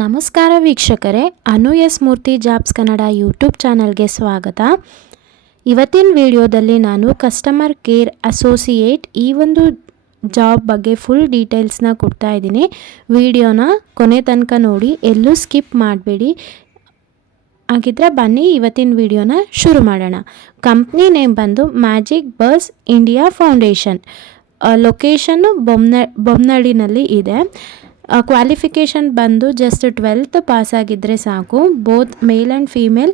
ನಮಸ್ಕಾರ ವೀಕ್ಷಕರೇ, ಅನು ಎಸ್ ಮೂರ್ತಿ jobs Kannada YouTube ಚಾನಲ್ಗೆ ಸ್ವಾಗತ. ಇವತ್ತಿನ ವಿಡಿಯೋದಲ್ಲಿ ನಾನು ಕಸ್ಟಮರ್ ಕೇರ್ ಅಸೋಸಿಯೇಟ್ ಈ ಒಂದು ಜಾಬ್ ಬಗ್ಗೆ ಫುಲ್ ಡೀಟೇಲ್ಸ್ನ ಕೊಡ್ತಾ ಇದ್ದೀನಿ. ವಿಡಿಯೋನ ಕೊನೆ ತನಕ ನೋಡಿ, ಎಲ್ಲೂ ಸ್ಕಿಪ್ ಮಾಡಬೇಡಿ. ಹಾಗಿದ್ರೆ ಬನ್ನಿ ಇವತ್ತಿನ ವಿಡಿಯೋನ ಶುರು ಮಾಡೋಣ. ಕಂಪ್ನಿ ನೇಮ್ ಬಂದು ಮ್ಯಾಜಿಕ್ ಬಸ್ ಇಂಡಿಯಾ ಫೌಂಡೇಶನ್. ಲೊಕೇಶನ್ನು ಬೊಮ್ಮನಹಳ್ಳಿನಲ್ಲಿ ಇದೆ. ಕ್ವಾಲಿಫಿಕೇಷನ್ ಬಂದು ಜಸ್ಟ್ 12th ಪಾಸ್ ಆಗಿದ್ದರೆ ಸಾಕು. Both male and female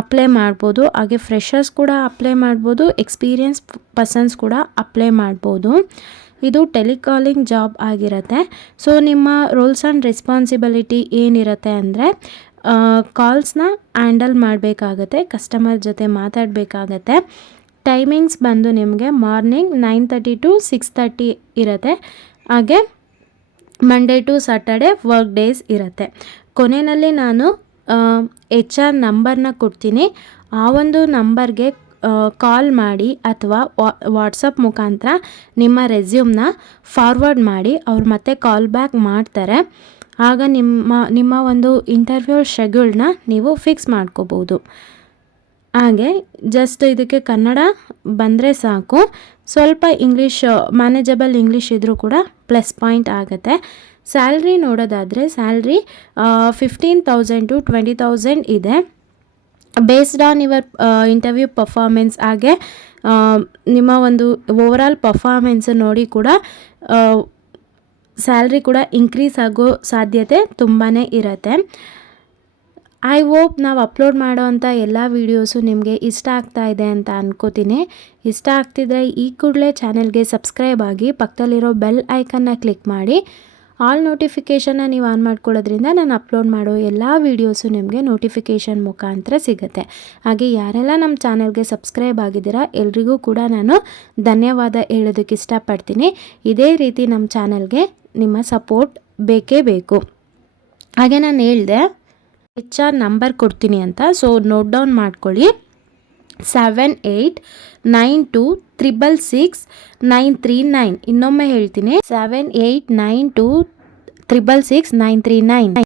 apply ಮಾಡ್ಬೋದು. ಹಾಗೆ ಫ್ರೆಷರ್ಸ್ ಕೂಡ ಅಪ್ಲೈ ಮಾಡ್ಬೋದು, ಎಕ್ಸ್ಪೀರಿಯನ್ಸ್ ಪರ್ಸನ್ಸ್ ಕೂಡ ಅಪ್ಲೈ ಮಾಡ್ಬೋದು. ಇದು ಟೆಲಿಕಾಲಿಂಗ್ ಜಾಬ್ ಆಗಿರುತ್ತೆ. ಸೊ ನಿಮ್ಮ ರೋಲ್ಸ್ ಆ್ಯಂಡ್ ರೆಸ್ಪಾನ್ಸಿಬಿಲಿಟಿ ಏನಿರುತ್ತೆ ಅಂದರೆ ಕಾಲ್ಸ್ನ ಹ್ಯಾಂಡಲ್ ಮಾಡಬೇಕಾಗತ್ತೆ, ಕಸ್ಟಮರ್ ಜೊತೆ ಮಾತಾಡಬೇಕಾಗತ್ತೆ. ಟೈಮಿಂಗ್ಸ್ ಬಂದು ನಿಮಗೆ ಮಾರ್ನಿಂಗ್ 9:30 to 6:30 ಇರುತ್ತೆ. ಹಾಗೆ Monday to Saturday work days ಇರುತ್ತೆ. ಕೊನೆಯಲ್ಲಿ ನಾನು HR ನಂಬರ್ನ ಕೊಡ್ತೀನಿ. ಆ ಒಂದು ನಂಬರ್ಗೆ ಕಾಲ್ ಮಾಡಿ ಅಥವಾ ವಾಟ್ಸಪ್ ಮುಖಾಂತರ ನಿಮ್ಮ ರೆಸ್ಯೂಮ್ನ ಫಾರ್ವರ್ಡ್ ಮಾಡಿ ಅವ್ರು ಮತ್ತೆ ಕಾಲ್ ಬ್ಯಾಕ್ ಮಾಡ್ತಾರೆ. ಆಗ ನಿಮ್ಮ ಒಂದು ಇಂಟರ್ವ್ಯೂ ಶೆಡ್ಯೂಲ್ನ ನೀವು ಫಿಕ್ಸ್ ಮಾಡ್ಕೋಬೋದು. ಹಾಗೆ ಜಸ್ಟ್ ಇದಕ್ಕೆ ಕನ್ನಡ ಬಂದರೆ ಸಾಕು. ಸ್ವಲ್ಪ ಇಂಗ್ಲೀಷ್ ಮ್ಯಾನೇಜಬಲ್ ಇಂಗ್ಲೀಷ್ ಇದ್ದರೂ ಕೂಡ ಪ್ಲಸ್ ಪಾಯಿಂಟ್ ಆಗುತ್ತೆ. ಸ್ಯಾಲ್ರಿ ನೋಡೋದಾದರೆ ಸ್ಯಾಲ್ರಿ 15,000 to 20,000 ಇದೆ. Based on your interview performance ಹಾಗೆ ನಿಮ್ಮ ಒಂದು ಓವರಾಲ್ ಪರ್ಫಾರ್ಮೆನ್ಸ್ ನೋಡಿ ಕೂಡ ಸ್ಯಾಲ್ರಿ ಕೂಡ ಇನ್ಕ್ರೀಸ್ ಆಗೋ ಸಾಧ್ಯತೆ ತುಂಬಾ ಇರುತ್ತೆ. ಐ ಹೋಪ್ ನಾವು ಅಪ್ಲೋಡ್ ಮಾಡೋವಂಥ ಎಲ್ಲ ವೀಡಿಯೋಸು ನಿಮಗೆ ಇಷ್ಟ ಆಗ್ತಾ ಇದೆ ಅಂತ ಅನ್ಕೋತೀನಿ. ಇಷ್ಟ ಆಗ್ತಿದ್ರೆ ಈ ಕೂಡಲೇ ಚಾನೆಲ್ಗೆ ಸಬ್ಸ್ಕ್ರೈಬ್ ಆಗಿ ಪಕ್ಕದಲ್ಲಿರೋ ಬೆಲ್ ಐಕನ್ನ ಕ್ಲಿಕ್ ಮಾಡಿ. ಆಲ್ ನೋಟಿಫಿಕೇಷನ್ನ ನೀವು ಆನ್ ಮಾಡ್ಕೊಳ್ಳೋದ್ರಿಂದ ನಾನು ಅಪ್ಲೋಡ್ ಮಾಡೋ ಎಲ್ಲ ವೀಡಿಯೋಸು ನಿಮಗೆ ನೋಟಿಫಿಕೇಷನ್ ಮುಖಾಂತರ ಸಿಗುತ್ತೆ. ಹಾಗೆ ಯಾರೆಲ್ಲ ನಮ್ಮ ಚಾನೆಲ್ಗೆ ಸಬ್ಸ್ಕ್ರೈಬ್ ಆಗಿದ್ದೀರಾ ಎಲ್ರಿಗೂ ಕೂಡ ನಾನು ಧನ್ಯವಾದ ಹೇಳೋದಕ್ಕೆ ಇಷ್ಟಪಡ್ತೀನಿ. ಇದೇ ರೀತಿ ನಮ್ಮ ಚಾನೆಲ್ಗೆ ನಿಮ್ಮ ಸಪೋರ್ಟ್ ಬೇಕೇ ಬೇಕು. ಹಾಗೆ ನಾನು ಹೇಳಿದೆ HR ನಂಬರ್ ಕೊಡ್ತೀನಿ ಅಂತ, ಸೊ ನೋಟ್ ಡೌನ್ ಮಾಡ್ಕೊಳ್ಳಿ. 7892666939. ಇನ್ನೊಮ್ಮೆ ಹೇಳ್ತೀನಿ, 7892666939.